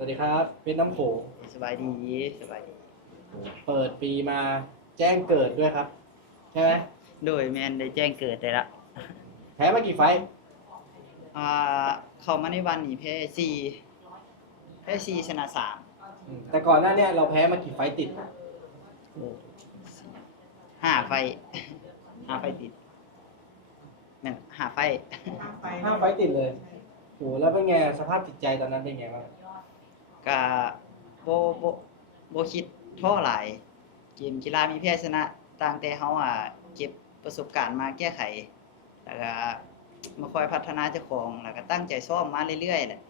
สวัสดีครับเป็นน้ำโขงสบายดีสบายดีเปิดปีมาแจ้งเกิดด้วยครับใช่ไหมโดยแมนได้แจ้งเกิดได้ละแพ้มากี่ไฟต์อ่าเข้ามาในวันนี้แพ้4ชนะ3แต่ก่อนหน้าเนี้เราแพ้มากี่ไฟต์ติดโอ้ห้าไฟห้าไฟติดแม่นห้าไฟ ห้าไฟต์ติดเลยโหแล้วเป็นไงสภาพจิตใจตอนนั้นเป็นไงบ้างก็บ่บ่บ่คิดท้อหลายเกมกีฬามีแพ้ชนะตั้งแต่เฮาเก็บประสบการณ์มาแก้ไขแล้วก็มาคอยพัฒนาเจ้าของแล้วก็ตั้งใจซ้อมมาเรื่อยๆแหละ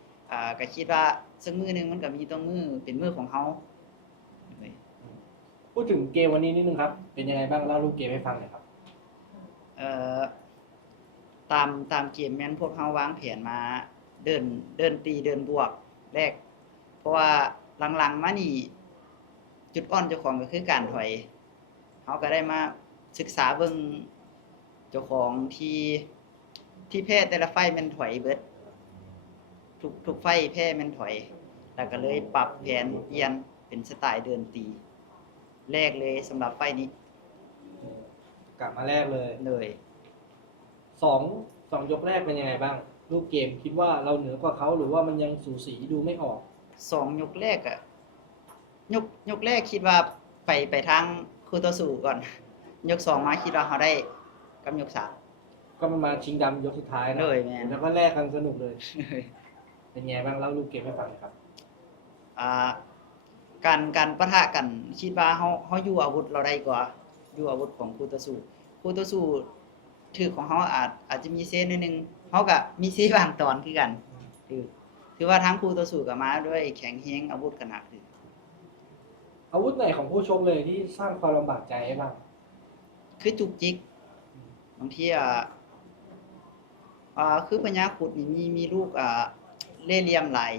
ก็คิดว่าสักมื้อหนึงมันก็มีต้องมื้อเป็นมื้อของเฮา พูดถึงเกมวันนี้นิดนึงครับเป็นยังไงบ้างเล่ารูปเกมให้ฟังหน่อยครับเอ่อตามเกมแม่นพวกเฮาวางแผนมาเดินตีเดินบวกแรกเพราะว่าหลังๆมานี่จุดอ่อนเจ้าของก็คือการถอยเฮาก็ได้มาศึกษาเบิ่งเจ้าของที่แพ้แต่ละไฟต์แม่นถอยเบิดทุกไฟต์แพ้แม่นถอยแล้วก็เลยปรับแผนเปลี่ยนเป็นสไตล์เดินตีแรกเลยสำหรับไฟต์นี้กลับมาแรกเลยเลยสองสองยกแรกเป็นยังไงบ้างรูปเกมคิดว่าเราเหนือกว่าเขาหรือว่ามันยังสูสีดูไม่ออก2ยกแรกอะ ยกแรกคิดว่าไปทางคู่ต่อสู้ก่อนยก2มาคิดว่าเขาได้กับยก3ก็มันมาชิงดำยกสุดท้ายนะเลยแม่นแล้วก็แรกกันสนุกเลยเป็นไงบ้างเล่ารูปเกมให้ฟังหน่อยครับอ่าการปะทะกันคิดว่าเฮาอยู่อาวุธเราได้กว่าอยู่อาวุธของคู่ต่อสู้ถือของเฮาอาจจะมีเซนิดนึงเฮาก็มีเซบางตอนคือกันคือถือว่าทั้งคู่ต่อสู้ก็มาด้วยแข็งแรงอาวุธกันหนักอาวุธไหนของผู้ชมเลยที่สร้างความลำบากใจให้บ้างคือจุกจิกบางทีคือพญาครุฑนี่มีลูกเล่ห์เหลี่ยมหลาย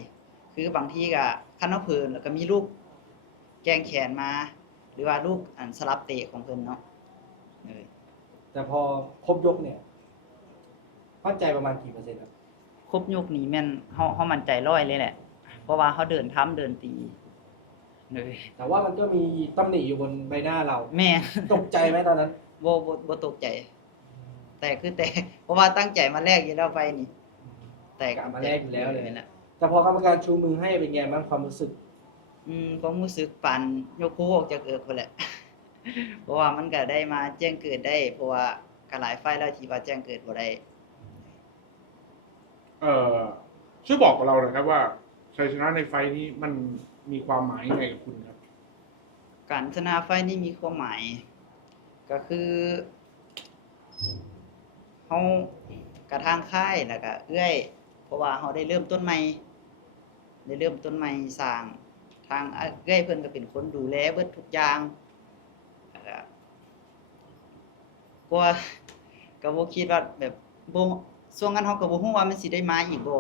คือบางทีก็คันเอาเพิ่นแล้วก็มีลูกแกล้งแขนมาหรือว่าลูกอันสลับเตะของเพิ่นเนาะเออแต่พอครบยกเนี่ยมั่นใจประมาณกี่เปอร์เซ็นต์ครับครบยกนี้แม่นเฮามั่นใจ100เลยแหละเพราะว่าเฮาเดินทำเดินตีเลย แต่ว่ามันก็มีตำหนิอยู่บนใบหน้าเรา แม่น ตกใจไหมตอนนั้น บ่ตกใจแต่คือแต่เพราะว่าตั้งใจมาแลกอยู่แล้วไปนี่แต่กะมาแลกอยู่แล้วเลย นั่นแหละ แต่พอกรรมการชูมือให้เป็นไงบ้างความรู้สึกความรู้สึกปานยกคู่ออกจากเอิกพุ่นแหละ เพราะว่ามันก็ได้มาแจ้งเกิดได้เพราะว่าก็หลายไฟล์แล้วที่ว่าแจ้งเกิดบ่ได้เอ่อช่วยบอกกับเราหน่อยครับว่าชัยชนะในไฟล์นี้มันมีความหมายยังไงกับคุณครับการชนะไฟล์นี้มีความหมายก็คือเฮากระทางค่ายแล้วก็เอื้อยเพราะว่าเฮาได้เริ่มต้นใหม่สร้างทางเอื้อยเพิ่นก็เป็นคนดูแลเบิดทุกอย่างแล้วก็กลัวก็บ่คิดว่าแบบบ่ช่วงนั้นเฮาก็บ่ฮู้ว่ามันสิได้มาอีกบ่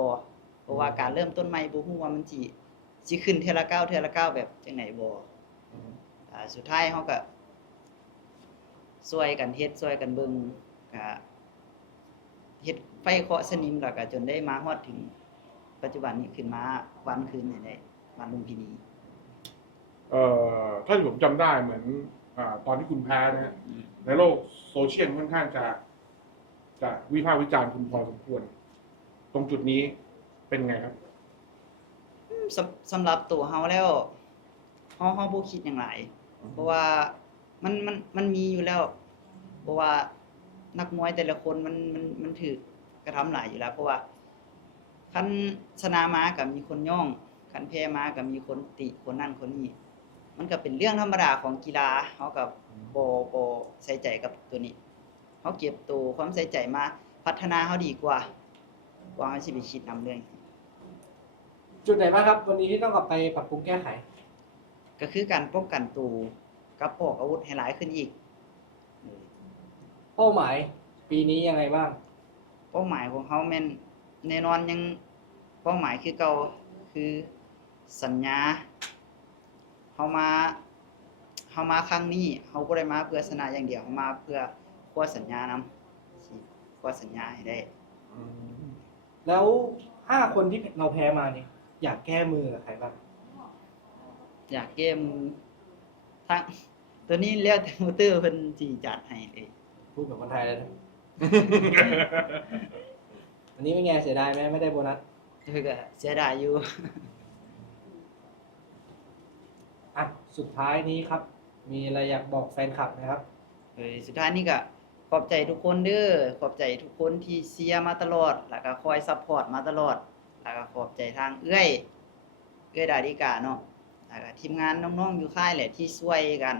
เพราะว่าการเริ่มต้นใหม่บ่ฮู้ว่ามันสิขึ้นเทื่อละก้าวเทื่อละก้าวแบบจังไดบ่สุดท้ายเฮาก็ช่วยกันเฮ็ดช่วยกันเบิ่งก็เฮ็ดไฟเคาะสนิมแล้วก็จนได้มาฮอดถึงปัจจุบันนี้ขึ้นมาวันคืนนี่ได้วันลุมพินีถ้าที่ผมจำได้เหมือนตอนที่คุณแพ้นะฮะในโลกโซเชียลค่อนข้างจะวิพากษ์วิจารณ์คุณพอสมควรตรงจุดนี้เป็นไงครับสำหรับตัวเฮาแล้วเฮาบ่คิดหยังหลายเพราะว่ามันมีอยู่แล้วเพราะว่านักมวยแต่ละคนมันถูกกระทำหลายอยู่แล้วเพราะว่าคันชนะมาก็มีคนย่องคันแพ้มาก็มีคนติคนนั้นคนนี้มันก็เป็นเรื่องธรรมดาของกีฬาเฮาก็บ่ใส่ใจกับตัวนี้เฮาเก็บตัวความใส่ใจมาพัฒนาเฮาดีกว่าเฮาสิไปคิดนำเรื่องจุดไหนบ้างครับวันนี้ที่ต้องกลับไปปรับปรุงแก้ไขก็คือการป้องกันตัวกับออกอาวุธให้หลายขึ้นอีกเป้าหมายปีนี้ยังไงบ้างเป้าหมายของเฮาแม่นแน่นอนยังเป้าหมายคือเก่าคือสัญญาเฮามาครั้งนี้เฮาบ่ได้มาเพื่อชนะอย่างเดียวเฮามาเพื่อคว้าสัญญานำสิคว้าสัญญาให้ได้แล้ว5 คนที่เราแพ้มานี่ อยากแก้มือกับใครบ้าง อยากเกมทั้งตัวนี้แล้วแต่โมเตอร์เพิ่นสิจัดให้เลย พูดแบบคนไทยเลยนะ อันนี้เป็นไงเสียดายไหมไม่ได้โบนัส คือก็เสียดายอยู่ อ่ะสุดท้ายนี้ครับ มีอะไรอยากบอกแฟนคลับนะครับ สุดท้ายนี้ก็ขอบใจทุกคนเด้อขอบใจทุกคนที่เชียร์มาตลอด แล้วก็คอยซัพพอร์ตมาตลอด แล้วก็ขอบใจทางเอื้อยดาดิกาเนาะแล้วก็ทีมงานน้องๆอยู่ค่ายแหละที่ช่วยกัน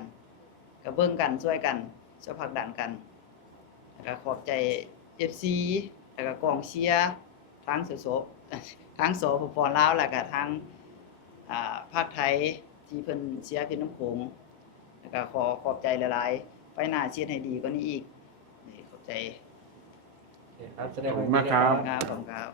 ก็เบิ่งกันช่วยกันช่วยผลักดันกัน แล้วก็ขอบใจ FC แล้วก็กองเชียร์ทั้งทั้งสปปลาวแล้วก็ทั้งภาคไทยที่เพิ่นเชียร์พี่น้ำโขงแล้วก็ขอบใจหลายๆไปหน้าเชียร์ให้ดีกว่านี้อีกนี่ขอบใจ โอเคครับแสดง ขอบคุณมากครับ ครับผมครับ